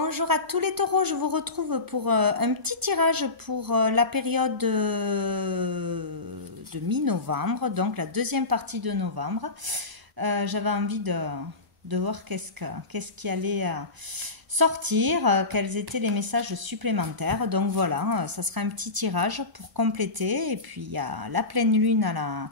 Bonjour à tous les taureaux, je vous retrouve pour un petit tirage pour la période de mi-novembre, donc la deuxième partie de novembre. J'avais envie de voir qu'est-ce qui allait sortir, quels étaient les messages supplémentaires. Donc voilà, ça sera un petit tirage pour compléter. Et puis il y a la pleine lune à la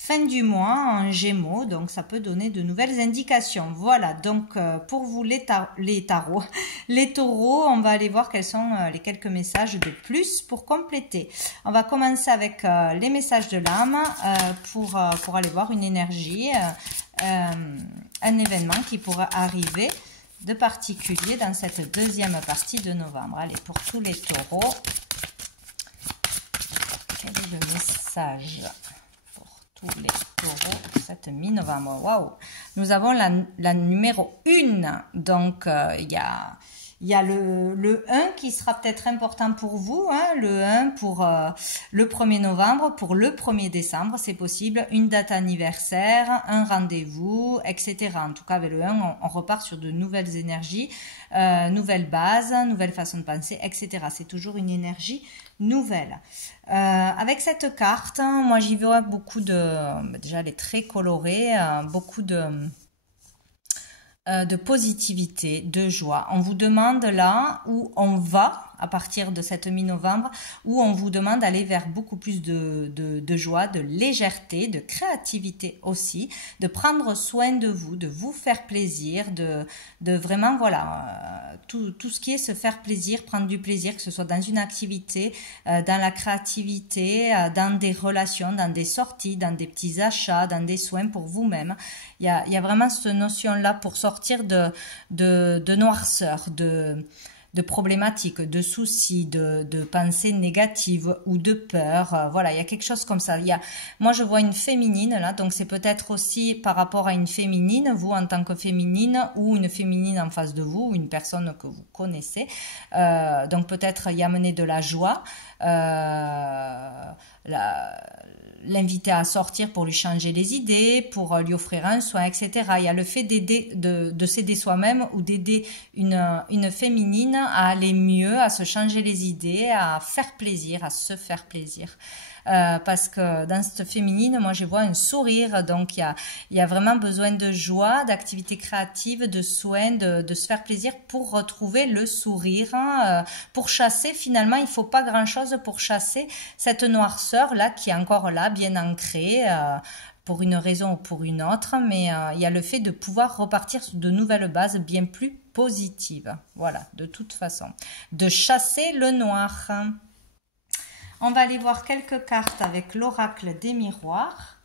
fin du mois en Gémeaux, donc ça peut donner de nouvelles indications. Voilà, donc pour vous les tarots, les taureaux, on va aller voir quels sont les quelques messages de plus pour compléter. On va commencer avec les messages de l'âme pour aller voir une énergie, un événement qui pourrait arriver de particulier dans cette deuxième partie de novembre. Allez, pour tous les taureaux, quel est le message tous les taureaux cette mi-novembre? Waouh! Nous avons la numéro 1. Donc, il y a le 1 qui sera peut-être important pour vous. Hein, le 1 pour le 1er novembre, pour le 1er décembre, c'est possible. Une date anniversaire, un rendez-vous, etc. En tout cas, avec le 1, on repart sur de nouvelles énergies, nouvelles bases, nouvelles façons de penser, etc. C'est toujours une énergie nouvelle. Avec cette carte, moi j'y vois beaucoup de... Déjà, elle est très colorée, beaucoup de positivité, de joie. On vous demande là où on va à partir de cette mi-novembre, où on vous demande d'aller vers beaucoup plus de joie, de légèreté, de créativité aussi, de prendre soin de vous faire plaisir, de vraiment, voilà, tout ce qui est se faire plaisir, prendre du plaisir, que ce soit dans une activité, dans la créativité, dans des relations, dans des sorties, dans des petits achats, dans des soins pour vous-même. Il y a vraiment cette notion-là pour sortir de noirceur, de problématiques, de soucis, de pensées négatives ou de peur. Voilà, il y a quelque chose comme ça. Moi, je vois une féminine là, donc c'est peut-être aussi par rapport à une féminine, vous en tant que féminine, ou une féminine en face de vous, ou une personne que vous connaissez. Donc peut-être y amener de la joie, l'inviter à sortir pour lui changer les idées, pour lui offrir un soin, etc. Il y a le fait d'aider, de s'aider soi-même ou d'aider une féminine à aller mieux, à se changer les idées, à faire plaisir, à se faire plaisir. Parce que dans cette féminine, moi je vois un sourire, donc il y a vraiment besoin de joie, d'activité créative, de soins, de se faire plaisir pour retrouver le sourire, pour chasser. Finalement, il faut pas grand chose pour chasser cette noirceur là qui est encore là, bien ancrée, pour une raison ou pour une autre, mais il y a le fait de pouvoir repartir sur de nouvelles bases bien plus positives. Voilà, de toute façon, de chasser le noir. On va aller voir quelques cartes avec l'oracle des miroirs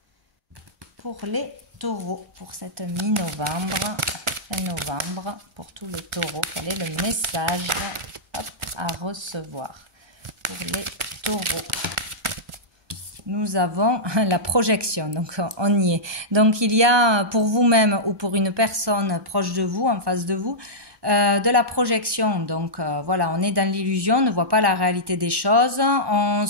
pour les taureaux pour cette mi-novembre, fin novembre, pour tous les taureaux. Quel est le message à recevoir pour les taureaux? Nous avons la projection, donc on y est. Donc il y a pour vous-même ou pour une personne proche de vous, en face de vous, de la projection. Donc voilà, on est dans l'illusion, on ne voit pas la réalité des choses, on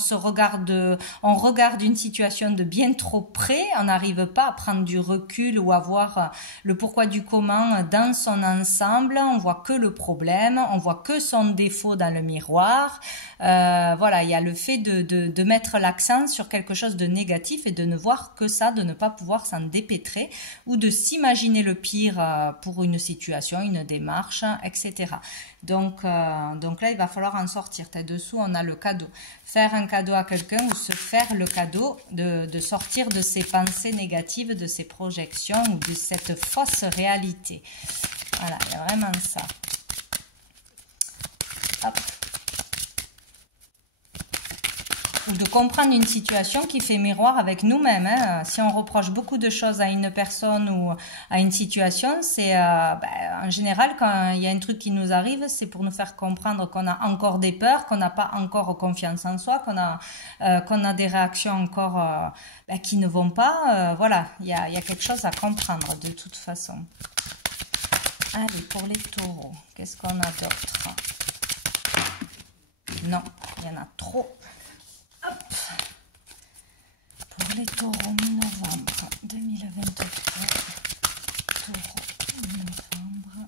regarde une situation de bien trop près, on n'arrive pas à prendre du recul ou à voir le pourquoi du comment dans son ensemble, on voit que le problème, on voit que son défaut dans le miroir. Voilà, il y a le fait de mettre l'accent sur quelque chose de négatif et de ne voir que ça, de ne pas pouvoir s'en dépêtrer ou de s'imaginer le pire pour une situation, une démarche, etc. Donc là, il va falloir en sortir. Dessous, on a le cadeau. Faire un cadeau à quelqu'un ou se faire le cadeau de sortir de ses pensées négatives, de ses projections ou de cette fausse réalité. Voilà, il y a vraiment ça. Hop. Ou de comprendre une situation qui fait miroir avec nous-mêmes. Hein. Si on reproche beaucoup de choses à une personne ou à une situation, c'est en général quand il y a un truc qui nous arrive, c'est pour nous faire comprendre qu'on a encore des peurs, qu'on n'a pas encore confiance en soi, qu'on a des réactions encore qui ne vont pas. Voilà, il y a quelque chose à comprendre de toute façon. Allez, pour les taureaux, qu'est-ce qu'on a d'autre? Non, il y en a trop. Hop. Pour les taureaux, mi-novembre 2023, taureau, mi-novembre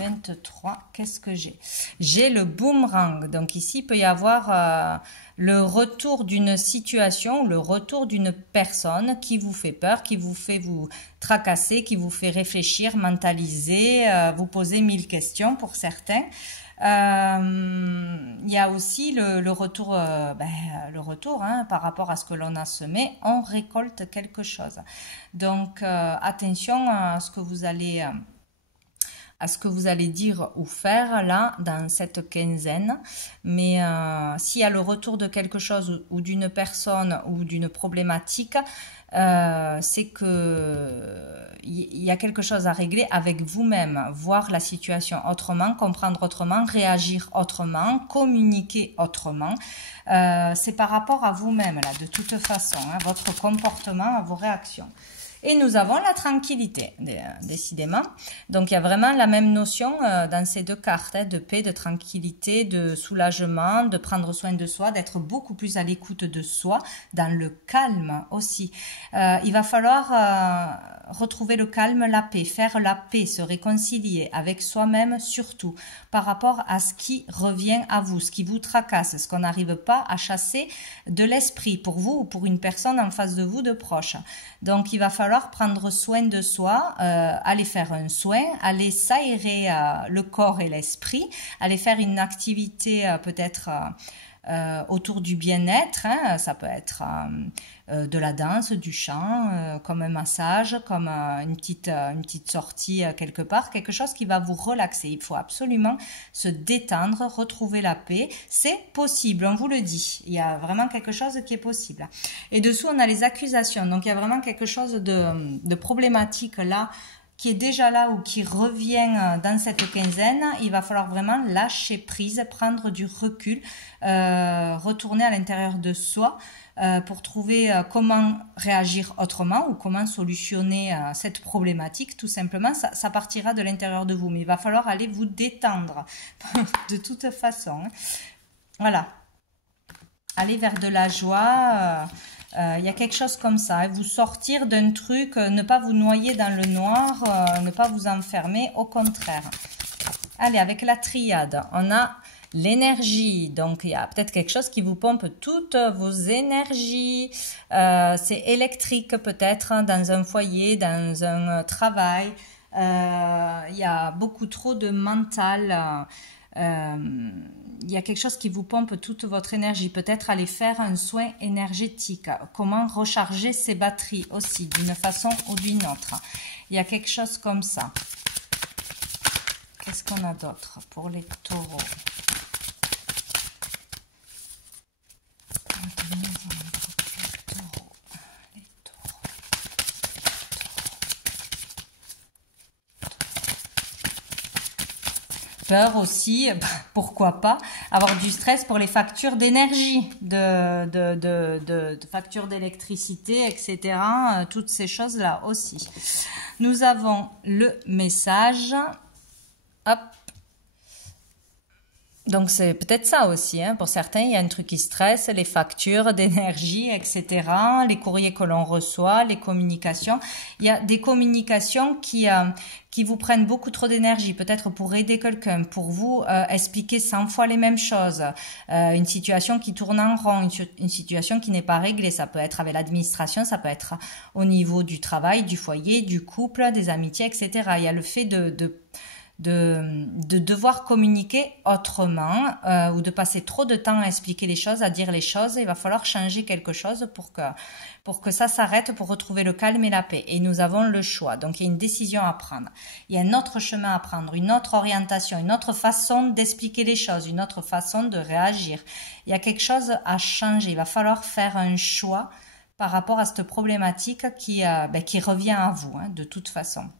23, qu'est-ce que j'ai? J'ai le boomerang. Donc ici, il peut y avoir le retour d'une situation, le retour d'une personne qui vous fait peur, qui vous fait vous tracasser, qui vous fait réfléchir, mentaliser, vous poser 1000 questions pour certains. Il y a aussi le retour, hein, par rapport à ce que l'on a semé, on récolte quelque chose. Donc attention à ce que vous allez dire ou faire là dans cette quinzaine. Mais s'il y a le retour de quelque chose ou d'une personne ou d'une problématique, c'est que il y a quelque chose à régler avec vous-même, voir la situation autrement, comprendre autrement, réagir autrement, communiquer autrement. C'est par rapport à vous-même là, de toute façon, hein, votre comportement, à vos réactions. Et nous avons la tranquillité, décidément. Donc, il y a vraiment la même notion dans ces deux cartes, hein, de paix, de tranquillité, de soulagement, de prendre soin de soi, d'être beaucoup plus à l'écoute de soi, dans le calme aussi. Il va falloir retrouver le calme, la paix, faire la paix, se réconcilier avec soi-même surtout, par rapport à ce qui revient à vous, ce qui vous tracasse, ce qu'on n'arrive pas à chasser de l'esprit pour vous ou pour une personne en face de vous de proche. Donc, il va falloir prendre soin de soi, aller faire un soin, aller s'aérer le corps et l'esprit, aller faire une activité peut-être autour du bien-être, hein, ça peut être de la danse, du chant, comme un massage, comme une petite sortie quelque part, quelque chose qui va vous relaxer. Il faut absolument se détendre, retrouver la paix. C'est possible, on vous le dit. Il y a vraiment quelque chose qui est possible. Et dessous, on a les accusations. Donc, il y a vraiment quelque chose de problématique là, qui est déjà là ou qui revient dans cette quinzaine. Il va falloir vraiment lâcher prise, prendre du recul, retourner à l'intérieur de soi pour trouver comment réagir autrement ou comment solutionner cette problématique. Tout simplement, ça partira de l'intérieur de vous. Mais il va falloir aller vous détendre de toute façon. Voilà. Aller vers de la joie. Il y a quelque chose comme ça, hein, vous sortir d'un truc, ne pas vous noyer dans le noir, ne pas vous enfermer, au contraire. Allez, avec la triade, on a l'énergie, donc il y a peut-être quelque chose qui vous pompe toutes vos énergies, c'est électrique peut-être dans un foyer, dans un travail, il y a beaucoup trop de mental, il y a quelque chose qui vous pompe toute votre énergie. Peut-être aller faire un soin énergétique. Comment recharger ses batteries aussi, d'une façon ou d'une autre. Il y a quelque chose comme ça. Qu'est-ce qu'on a d'autre pour les taureaux? Peur aussi, pourquoi pas, avoir du stress pour les factures d'énergie, de factures d'électricité, etc. Toutes ces choses-là aussi. Nous avons le message. Hop. Donc, c'est peut-être ça aussi, hein. Pour certains, il y a un truc qui stresse, les factures d'énergie, etc., les courriers que l'on reçoit, les communications. Il y a des communications qui vous prennent beaucoup trop d'énergie, peut-être pour aider quelqu'un, pour vous expliquer 100 fois les mêmes choses, une situation qui tourne en rond, une situation qui n'est pas réglée. Ça peut être avec l'administration, ça peut être au niveau du travail, du foyer, du couple, des amitiés, etc. Il y a le fait de devoir communiquer autrement ou de passer trop de temps à expliquer les choses, à dire les choses. Il va falloir changer quelque chose pour que ça s'arrête, pour retrouver le calme et la paix. Et nous avons le choix. Donc, il y a une décision à prendre. Il y a un autre chemin à prendre, une autre orientation, une autre façon d'expliquer les choses, une autre façon de réagir. Il y a quelque chose à changer. Il va falloir faire un choix par rapport à cette problématique qui revient à vous, hein, de toute façon,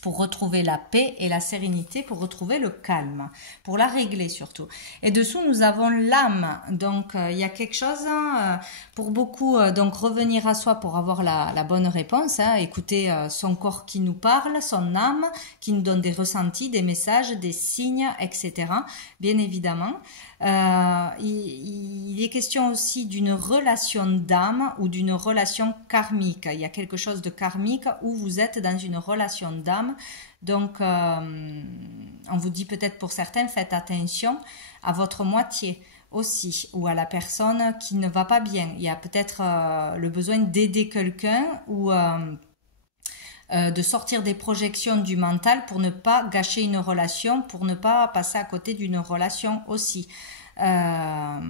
pour retrouver la paix et la sérénité, pour retrouver le calme, pour la régler surtout. Et dessous, nous avons l'âme. Donc, il y a quelque chose, pour beaucoup, donc revenir à soi pour avoir la bonne réponse, hein, écouter son corps qui nous parle, son âme, qui nous donne des ressentis, des messages, des signes, etc. Bien évidemment. Il est question aussi d'une relation d'âme ou d'une relation karmique. Il y a quelque chose de karmique où vous êtes dans une relation d'âme. Donc, on vous dit peut-être pour certains, faites attention à votre moitié aussi, ou à la personne qui ne va pas bien. Il y a peut-être le besoin d'aider quelqu'un ou de sortir des projections du mental pour ne pas gâcher une relation, pour ne pas passer à côté d'une relation aussi. Faire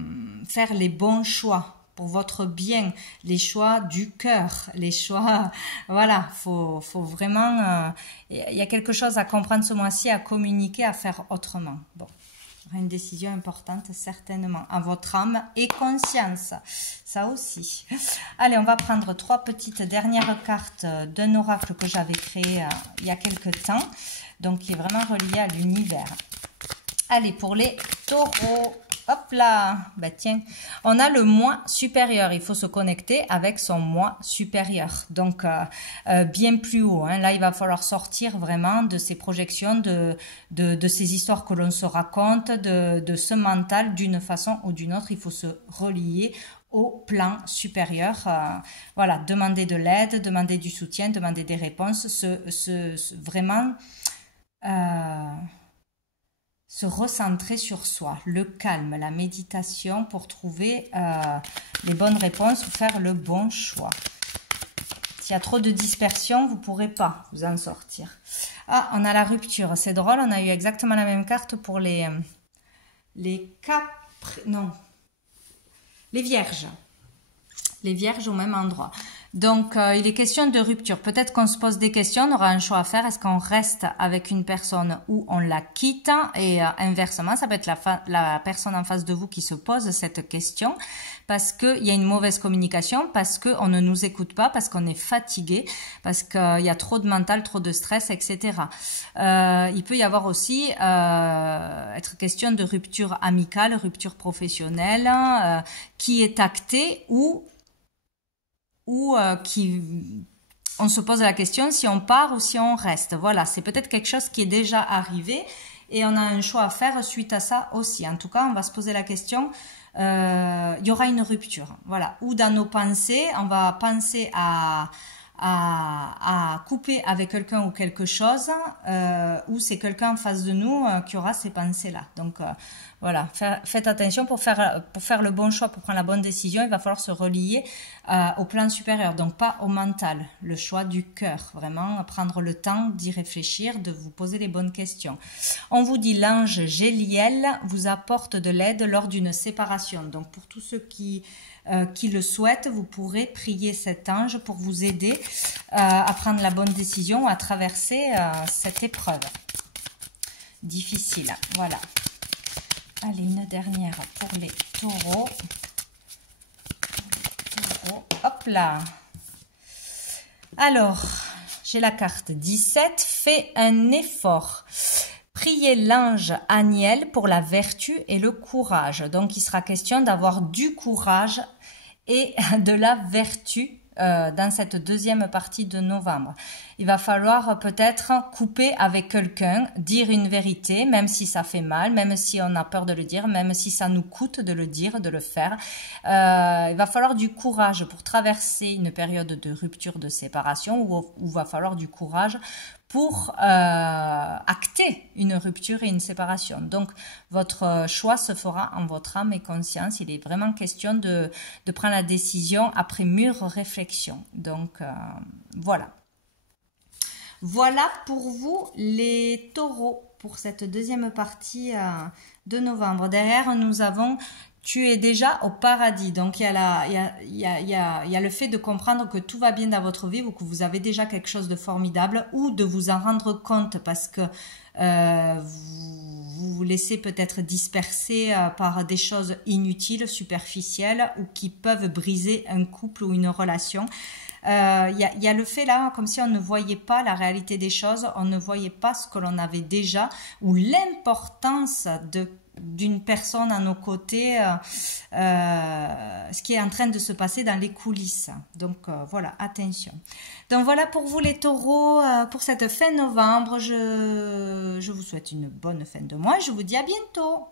les bons choix pour votre bien, les choix du cœur, les choix, voilà, faut vraiment, il y a quelque chose à comprendre ce mois-ci, à communiquer, à faire autrement. Bon. Une décision importante, certainement, à votre âme et conscience. Ça aussi. Allez, on va prendre 3 petites dernières cartes d'un oracle que j'avais créé il y a quelques temps. Donc, qui est vraiment relié à l'univers. Allez, pour les taureaux. Hop là, bah tiens, on a le moi supérieur. Il faut se connecter avec son moi supérieur. Donc, bien plus haut. Hein. Là, il va falloir sortir vraiment de ces projections, de ces histoires que l'on se raconte, de ce mental d'une façon ou d'une autre. Il faut se relier au plan supérieur. Voilà, demander de l'aide, demander du soutien, demander des réponses. Vraiment... se recentrer sur soi, le calme, la méditation pour trouver les bonnes réponses ou faire le bon choix. S'il y a trop de dispersion, vous ne pourrez pas vous en sortir. Ah, on a la rupture, c'est drôle, on a eu exactement la même carte pour les vierges. Les vierges au même endroit. Donc, il est question de rupture. Peut-être qu'on se pose des questions, on aura un choix à faire. Est-ce qu'on reste avec une personne ou on la quitte? Et inversement, ça peut être la personne en face de vous qui se pose cette question parce qu'il y a une mauvaise communication, parce qu'on ne nous écoute pas, parce qu'on est fatigué, parce qu'il y a trop de mental, trop de stress, etc. Il peut y avoir aussi être question de rupture amicale, rupture professionnelle, qui est actée ou on se pose la question si on part ou si on reste. Voilà, c'est peut-être quelque chose qui est déjà arrivé et on a un choix à faire suite à ça aussi. En tout cas, on va se poser la question, il y aura une rupture. Voilà, ou dans nos pensées, on va penser à couper avec quelqu'un ou quelque chose, ou c'est quelqu'un en face de nous qui aura ces pensées-là. Donc voilà, faites attention pour faire le bon choix, pour prendre la bonne décision, il va falloir se relier au plan supérieur, donc pas au mental, le choix du cœur, vraiment prendre le temps d'y réfléchir, de vous poser les bonnes questions. On vous dit l'ange Géliel vous apporte de l'aide lors d'une séparation, donc pour tous ceux qui le souhaitent, vous pourrez prier cet ange pour vous aider à prendre la bonne décision, à traverser cette épreuve difficile. Voilà. Allez, une dernière pour les taureaux. Hop là. Alors, j'ai la carte 17. Fais un effort. Priez l'ange Aniel pour la vertu et le courage. Donc, il sera question d'avoir du courage et de la vertu dans cette deuxième partie de novembre. Il va falloir peut-être couper avec quelqu'un, dire une vérité, même si ça fait mal, même si on a peur de le dire, même si ça nous coûte de le dire, de le faire. Il va falloir du courage pour traverser une période de rupture, de séparation, où il va falloir du courage pour acter une rupture et une séparation. Donc, votre choix se fera en votre âme et conscience. Il est vraiment question de prendre la décision après mûre réflexion. Donc, voilà. Voilà pour vous les taureaux pour cette deuxième partie de novembre. Derrière, nous avons tu es déjà au paradis. Donc, il y a le fait de comprendre que tout va bien dans votre vie ou que vous avez déjà quelque chose de formidable ou de vous en rendre compte parce que vous vous laissez peut-être disperser par des choses inutiles, superficielles ou qui peuvent briser un couple ou une relation. Il y a le fait là, comme si on ne voyait pas la réalité des choses, on ne voyait pas ce que l'on avait déjà ou l'importance d'une personne à nos côtés, ce qui est en train de se passer dans les coulisses. Donc voilà, attention. Donc voilà pour vous les taureaux, pour cette fin novembre. Je vous souhaite une bonne fin de mois. Je vous dis à bientôt.